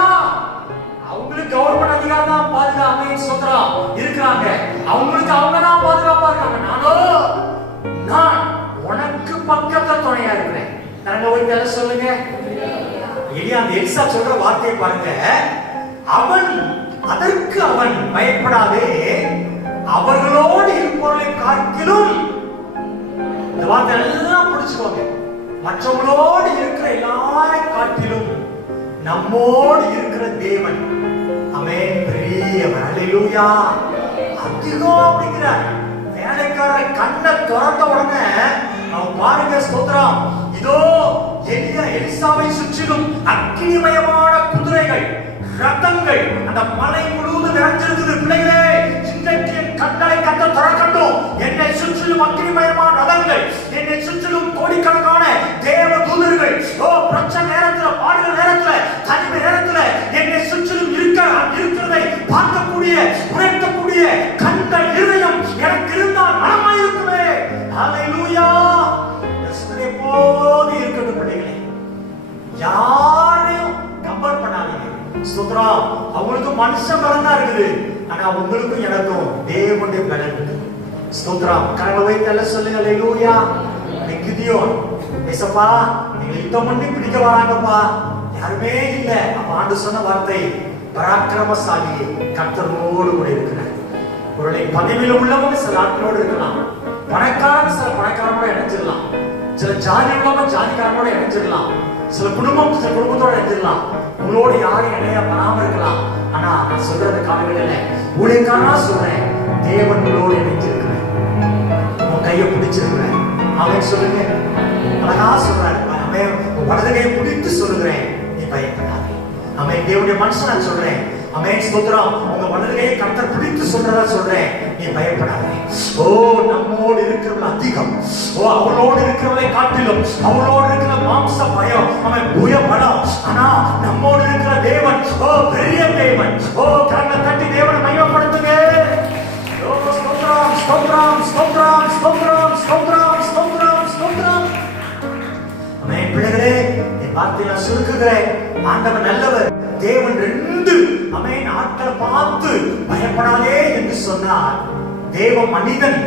அவங்களுக்கு கவர்மெண்ட் அதிகாரம் தான் பாதுகாப்பு சொல்றான் இருக்கிறாங்க, அவங்களுக்கு அவங்க தான் பாதுகாப்பா இருக்காங்க. நான் உனக்கு பக்கத்துல துணையா இருக்கிறேன். நாங்க ஒரு தடவை சொல்லுங்க. எலியா அந்த எலிசா சொல்ற வார்த்தையை பாருங்க. அவன் அதற்கு அவன் பயப்படாதே, அவர்களோடு இருப்பவர்களை காட்டிலும், இந்த வார்த்தை எல்லாம் பிடிச்சுக்கோங்க, மற்றவங்களோடு இருக்கிற எல்லாரை காட்டிலும் நம்மோடு இருக்கிற தேவன் ஆமென் பெரியவர். அல்லேலூயா. அதிகம் அப்படிங்கிறார். வேலைக்காரர் கண்ணை திறந்த உடனே அவன் பாருங்க ஸ்தோத்திரம், இதோ எலிசாவை சுற்றிலும் அக்கினிமயமான குதிரைகள் ரதங்கள் அந்த மலை முழுவதும் நிறைஞ்சிருக்குது. பிள்ளைகளே, இன்றைக்கு என் கண்களை கத்த திறக்கட்டும். என்னை சுற்றிலும் அக்கினிமயமான ரதங்கள், என்னை சுற்றிலும் கோடிக்கணக்கான தேவ தூதர்கள். ஓ பிரச்சனை நேரத்துல, பாடுகள் நேரத்துல, தனிமை நேரத்துல என்னை சுற்றிலும் இருக்கிறதை பார்க்கக்கூடிய உணர்த்தக்கூடிய கண்கள் இருதயம் எனக்கு இருந்தால் நலமாய் இருக்குமே. ஹல்லேலூயா. எப்போது இருக்கட்டும் பிள்ளைகளே, யாரையும் கம்பேர் பண்ணாதீங்க. ஸ்தோத்திரம். அவங்களுக்கு மனுஷன் பலம் தான் இருக்குது, ஆனா உங்களுக்கும் எனக்கும் தேவனுடைய பலம் இருக்கு. ஸ்தோத்திரம். கரங்களை வைத்து எல்லாம் சொல்லுங்க அல்லேலூயா. கிதியோன், ஏசப்பா நீங்க யுத்தம் பண்ணி பிடிக்க வராங்கப்பா, யாருமே இல்ல. அப்ப ஆண்டு சொன்ன வார்த்தை, பராக்கிரமசாலி கர்த்தரோடு கூட இருக்கிறார். ஒருவேளை பதவியில் உள்ளவங்க சில ஆட்களோடு இருக்கலாம், பணக்காரன் சில பணக்காரனோட இணைஞ்சிடலாம், சில ஜாதி உள்ளவங்க ஜாதிக்காரனோட இணைஞ்சிடலாம், சில குடும்பத்தோட இணைஞ்சிடலாம். உங்களோட யாரும் இணைய பண்ணாம இருக்கலாம். ஆனா நான் சொல்றது காலங்களில் ஊழியக்காரனா சொல்றேன், தேவனோடு இணைஞ்சிருக்கிறேன், உன் கையை பிடிச்சிருக்கிறேன். அவன் சொல்லுங்க, அழகா சொல்றாரு, அவன் வலது கையை பிடித்து சொல்லுகிறேன், நீ பயப்படாதே. அவன் தேவனுடைய மனுஷனா சொல்றேன், அவன் ஸ்தோத்திரம், உங்க வலது கையை கர்த்தர் பிடித்து சொல்றதா சொல்றேன், நீ பயப்படாதே. ஓ நம்மோடு இருக்கிறவள் அதிகம். ஓ அவளோடு இருக்கிறவளை காட்டிலும் அவளோடு இருக்கிற மாம்ச பயம், அவன் புயப்படம். ஆனா நம்மோடு இருக்கிற தேவன், ஓ பெரிய தேவன். ஓ கண்ணை தட்டி தேவனை மையப்படுத்துங்க. ஓ ஸ்தோத்திரம் ஸ்தோத்திரம் ஸ்தோத்திரம் ஸ்தோத்திரம் ஸ்தோத்திரம் ஸ்தோத்திரம் ஸ்தோத்திரம். அவன் பிள்ளைகளே, என் வார்த்தையை நான் சுருக்குகிறேன். ஆண்டவர் நல்லவர். தேவன் ரெண்டு அவன் ஆட்களை பார்த்து பயப்படாதே என்று சொன்னார். தேவ மனிதன்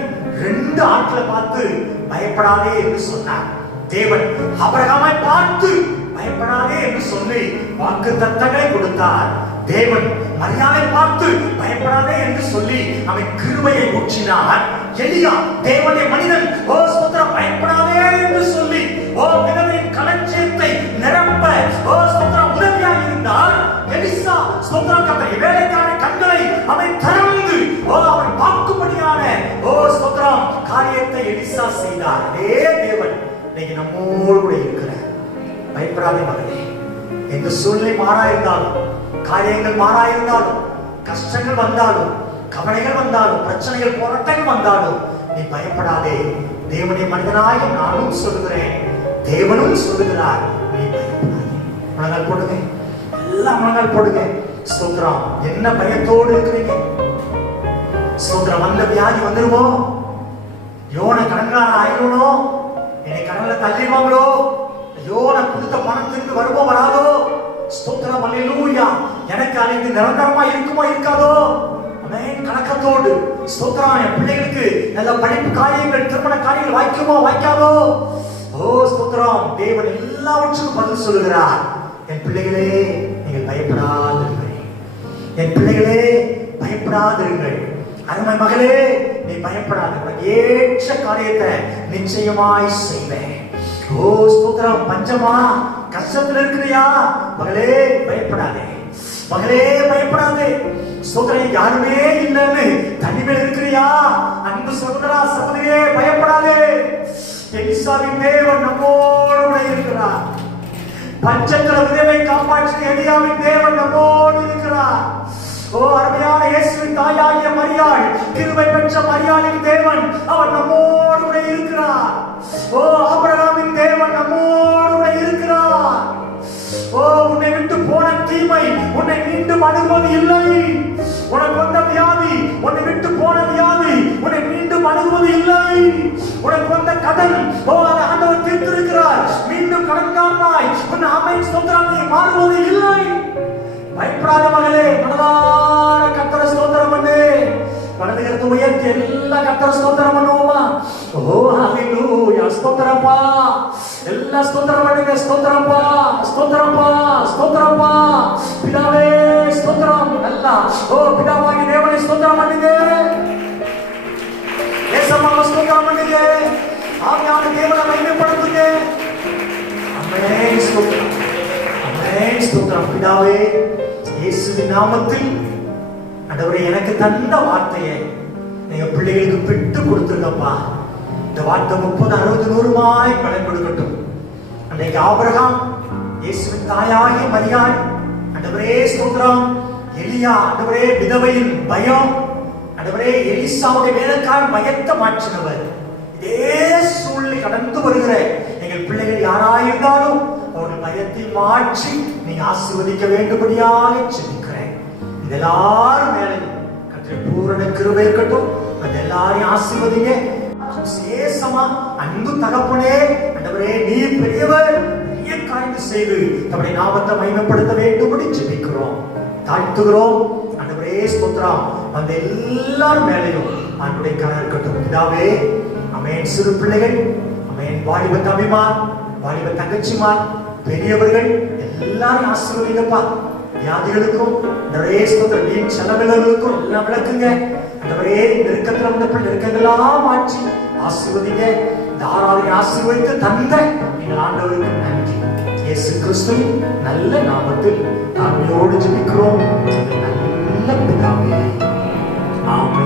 ரெண்டு ஆட்களை பார்த்து பயப்படாதே என்று சொன்னார். தேவன் ஆபிரகாமை பார்த்து பயப்படாதே என்று சொல்லி வாக்குத்தத்தங்களை கொடுத்தார். தேவன் மரியாதை பார்த்து பயப்படாதே என்று சொல்லி அவன் கிருபையை ஊற்றினார். எலியா தேவனுடைய மனிதன், ஓ ஸ்தோத்திரம், பயப்படாதே என்று சொல்லி ஓ விதவையின் களஞ்சியத்தை நிரப்ப ஓ ஸ்தோத்திரம் உதவியாக இருந்தார். எலிசா ஸ்தோத்திரம் கர்த்தர் வேலைக்கான கண்களை அவன் திறந்து ஓ அவன் பார்க்கும்படியான ஓ ஸ்தோத்திரம் காரியத்தை எலிசா செய்தார். அதே தேவன் இன்னைக்கு நம்மோடு கூட இருக்கிறார். பயப்படாதே மகனே. எந்த சூழ்நிலை மாறாயிருந்தாலும், காரியங்கள் மாறாயிருந்தாலும், கஷ்டங்கள் வந்தாலும், கவலைகள் வந்தாலும், பிரச்சனைகள் போராட்டங்கள் வந்தாலும் நீ பயப்படாதே. தேவனுடைய மனிதனாக நானும் சொல்லுகிறேன், தேவனும் சொல்லுகிறார், நீ பயப்படாதே. முழங்கால் போடுங்க, எல்லாம் முழங்கால் போடுங்க. ஸ்தோத்திரம். என்ன பயத்தோடு இருக்கிறீங்க? ஸ்தோத்திரம். வந்த வியாதி வந்துருமோ? யோன கடன்காரன் ஆயிடுவனோ? என்னை கடன்ல தள்ளிடுவாங்களோ? யோன கொடுத்த பணம் திரும்பி வருமோ வராதோ? ஸ்தோத்திரம். அல்லேலூயா. எனக்கு அன்னைக்கு நிரந்தரமா இருக்குமோ இருக்காதோ? ஆமென். கலக்கத்தோடு ஸ்தோத்திரம். என் பிள்ளைகளுக்கு நல்ல படிப்பு காரியங்கள், திருமண காரியங்கள் வாய்க்குமோ வாய்க்காதோ? ஓ ஸ்தோத்திரம். தேவன் எல்லாவற்றுக்கும் பதில் சொல்லுகிறார். என் பிள்ளைகளே, நீங்கள் பயப்படாதிருங்கள். என் பிள்ளைகளே, பயப்படாதிருங்கள். அருமை மகளே, நீ பயப்படாத. ஏற்ற காரியத்தை நிச்சயமாய் செய்வேன். ஓ ஸ்தோத்திரம். பஞ்சமா கஷ்டத்தில் இருக்கிறியா மகளே? பயப்படாதே. மகளே பயப்படாதே. ஸ்தோத்திரம். யாருமே இல்லைன்னு தனிமையில் இருக்கிறியா? அன்பு சகோதரா சகோதரியே, பயப்படாதே. எலிசாவின் தேவன் நம்மோடு இருக்கிறார். பஞ்சத்துல விதவை காப்பாற்றிய எலியாவின் தேவன் நம்மோடு இருக்கிறார். ஓ அருமையான இயேசுவின் தாயாகிய மரியாள், கிருபை பெற்ற மரியாளின் தேவன் அவர் நம்மோடு கூட இருக்கிறார். ஓ ஆபிரகாமின் தேவன் நம்மோடு கூட இருக்கிறார். ஓ உன்னை விட்டு போன தீமை உன்னை மீண்டும் அணுகுவது இல்லை. உனக்கு வந்த வியாதி, உன்னை விட்டு போன வியாதி உன்னை மீண்டும் அணுகுவது இல்லை. உனக்கு வந்த கடன், ஓ அதை ஆண்டவர் தீர்த்திருக்கிறார். மீண்டும் கடன்காரனாய் உன் ஆமென் ஸ்தோத்திரம் நீ மாறுவது இல்லை. பயப்படாத மகளே, மனதார கர்த்தரை ஸ்தோத்திரம் பண்ணு. வலது கரத்தை உயர்த்தி எல்லா கர்த்தரை ஸ்தோத்திரம் பண்ணுவோமா? ஓ ஹalleluya, ஸ்தோத்திரப்பா. எல்லா ஸ்தோத்திரம் பண்ணுங்க. ஸ்தோத்திரப்பா, ஸ்தோத்திரப்பா, ஸ்தோத்திரப்பா. பிதாவே ஸ்தோத்திரம். நல்லா ஓ பிதாவாகிய தேவனை ஸ்தோத்திரம் பண்ணுங்க. ஏசப்பாவை ஸ்தோத்திரம் பண்ணுங்க. ஆவியான தேவனை மகிமைப்படுத்துங்க. ஆமென் ஸ்தோத்திரம். ஆமென் ஸ்தோத்திரம். பிதாவே இயேசுவின் நாமத்தில் ஆண்டவரே எனக்கு தந்த வார்த்தையை நீங்க பிள்ளைகளுக்கு பெற்று கொடுத்துருங்கப்பா. இந்த வார்த்தை 30, 60, 100 பலன் கொடுக்கட்டும். அன்றைக்கு ஆபிரகாம், இயேசுவின் தாயாகிய மரியாள், ஆண்டவரே ஸ்தோத்திரம். எலியா, ஆண்டவரே விதவையின் பயம், ஆண்டவரே எலிசாவுடைய வேலைக்காரன் பயத்தை மாற்றினவர். இதே சூழ்நிலை கடந்து வருகிற எங்கள் பிள்ளைகள் யாராயிருந்தாலும் அவர்கள் பயத்தை மாற்றி நீங்க ஆசீர்வதிக்க வேண்டும்படியாக ஜெபிக்கிறேன். இது எல்லாரும் மேலே கர்த்தருடைய பூரண கிருபை இருக்கட்டும். அது எல்லாரையும் ஆசீர்வதிங்க. விசேஷமா அன்பு தகப்பனே, ஆண்டவரே நீ பெரியவர், பெரிய காரியம் செய்து தம்முடைய நாமத்தை மகிமைப்படுத்த வேண்டும்படி ஜெபிக்கிறோம், தாழ்த்துகிறோம். ஆண்டவரே ஸ்தோத்திரம். அந்த எல்லாரும் மேலேயும் ஆண்டவருடைய கரம் இருக்கட்டும். பிதாவே ஆமென். சிறு பிள்ளைகள், ஆமென். வாலிப தம்பிமார், வாலிப தங்கச்சிமார், பெரியவர்கள் எல்லாரும் ஆசீர்வதிங்கப்பா. வியாதிகளுக்கும் ஆண்டவரே ஸ்தோத்திரம், வீண் செலவுகளுக்கும் எல்லாம் விளக்குங்க. ஆண்டவரே நெருக்கத்தில் வந்த நெருக்கங்களெல்லாம் மாற்றி ஆசீர்வதிங்க. இந்த ஆராதனை ஆசீர்வதித்து தந்த எங்கள் ஆண்டவருக்கு நன்றி. இயேசு கிறிஸ்துவின் நல்ல நாமத்தில் தாழ்மையோடு ஜெபிக்கிறோம் நல்ல பிதாவே. ஆமென்.